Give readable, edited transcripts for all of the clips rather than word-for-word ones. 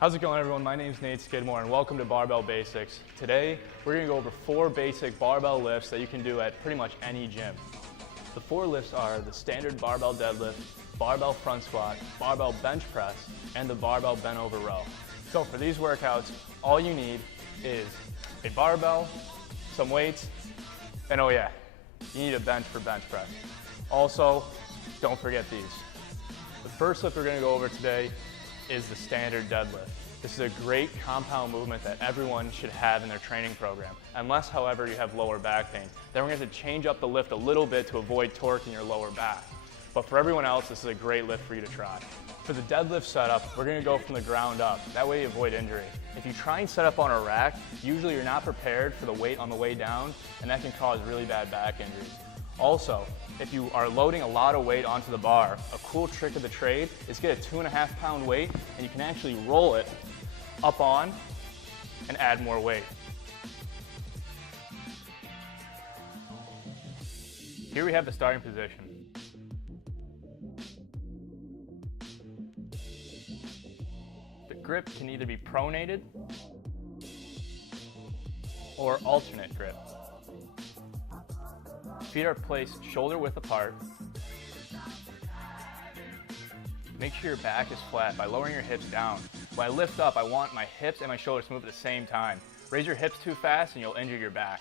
How's it going, everyone? My name is Nate Skidmore and welcome to Barbell Basics. Today we're going to go over 4 basic barbell lifts that you can do at pretty much any gym. The 4 lifts are the standard barbell deadlift, barbell front squat, barbell bench press, and the barbell bent over row. So for these workouts, all you need is a barbell, some weights, and oh yeah, you need a bench for bench press. Also, don't forget these. The first lift we're going to go over today is the standard deadlift. This is a great compound movement that everyone should have in their training program, unless, however, you have lower back pain. Then we're going to change up the lift a little bit to avoid torque in your lower back. But for everyone else, this is a great lift for you to try. For the deadlift setup, we're going to go from the ground up. That way you avoid injury. If you try and set up on a rack, usually you're not prepared for the weight on the way down, and that can cause really bad back injuries. Also, if you are loading a lot of weight onto the bar, a cool trick of the trade is get a 2.5 pound weight and you can actually roll it up on and add more weight. Here we have the starting position. The grip can either be pronated or alternate grip. Feet are placed shoulder width apart. Make sure your back is flat by lowering your hips down. When I lift up, I want my hips and my shoulders to move at the same time. Raise your hips too fast and you'll injure your back.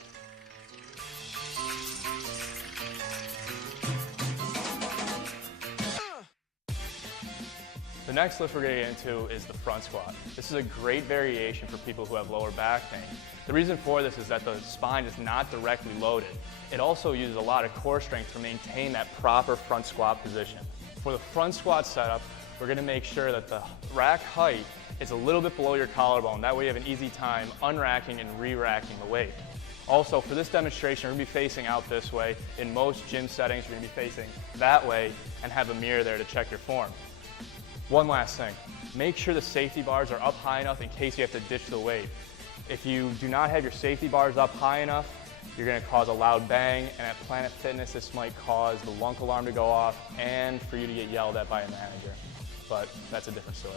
The next lift we're going to get into is the front squat. This is a great variation for people who have lower back pain. The reason for this is that the spine is not directly loaded. It also uses a lot of core strength to maintain that proper front squat position. For the front squat setup, we're going to make sure that the rack height is a little bit below your collarbone. That way you have an easy time unracking and re-racking the weight. Also, for this demonstration, we're going to be facing out this way. In most gym settings, you're going to be facing that way and have a mirror there to check your form. One last thing, make sure the safety bars are up high enough in case you have to ditch the weight. If you do not have your safety bars up high enough, you're going to cause a loud bang, and at Planet Fitness this might cause the lunk alarm to go off and for you to get yelled at by a manager. But that's a different story.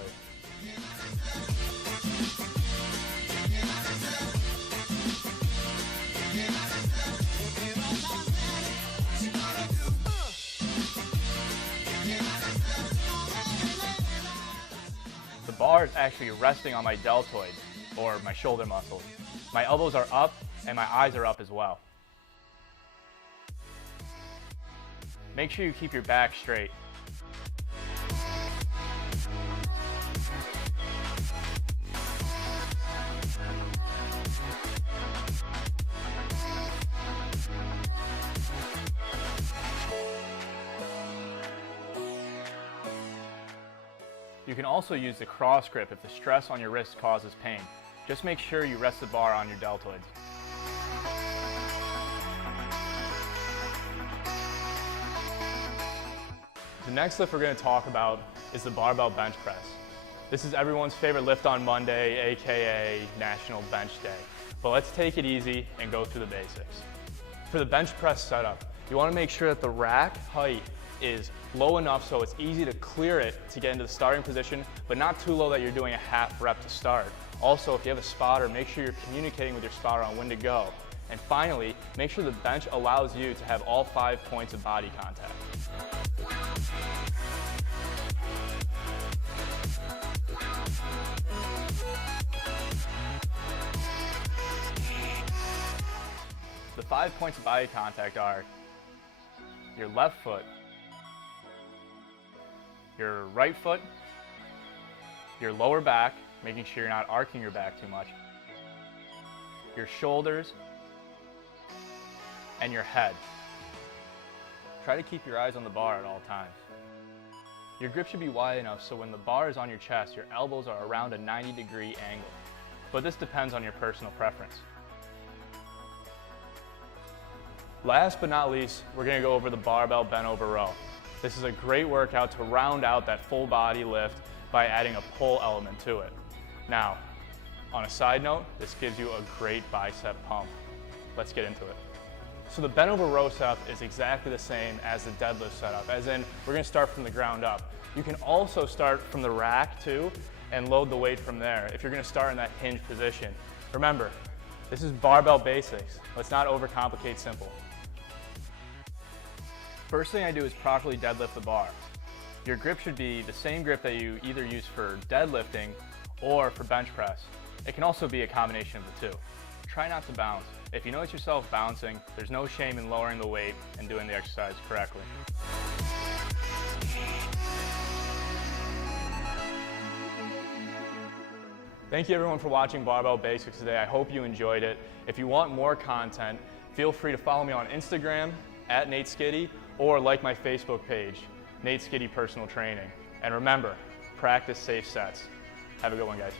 The bar is actually resting on my deltoid, or my shoulder muscles. My elbows are up and my eyes are up as well. Make sure you keep your back straight. You can also use the cross grip if the stress on your wrist causes pain. Just make sure you rest the bar on your deltoids. The next lift we're going to talk about is the barbell bench press. This is everyone's favorite lift on Monday, aka National Bench Day. But let's take it easy and go through the basics. For the bench press setup, you want to make sure that the rack height is low enough so it's easy to clear it to get into the starting position, but not too low that you're doing a half rep to start. Also, if you have a spotter, make sure you're communicating with your spotter on when to go. And finally, make sure the bench allows you to have all 5 points of body contact. The 5 points of body contact are your left foot, your right foot, your lower back, making sure you're not arcing your back too much, your shoulders, and your head. Try to keep your eyes on the bar at all times. Your grip should be wide enough so when the bar is on your chest, your elbows are around a 90-degree angle. But this depends on your personal preference. Last but not least, we're going to go over the barbell bent over row. This is a great workout to round out that full body lift by adding a pull element to it. Now, on a side note, this gives you a great bicep pump. Let's get into it. So the bent over row setup is exactly the same as the deadlift setup, as in we're going to start from the ground up. You can also start from the rack too and load the weight from there if you're gonna start in that hinge position. Remember, this is barbell basics. Let's not overcomplicate simple. First thing I do is properly deadlift the bar. Your grip should be the same grip that you either use for deadlifting or for bench press. It can also be a combination of the two. Try not to bounce. If you notice yourself bouncing, there's no shame in lowering the weight and doing the exercise correctly. Thank you everyone for watching Barbell Basics today. I hope you enjoyed it. If you want more content, feel free to follow me on Instagram @NateSkiddy or like my Facebook page, Nate Skiddy Personal Training. And remember, practice safe sets. Have a good one, guys.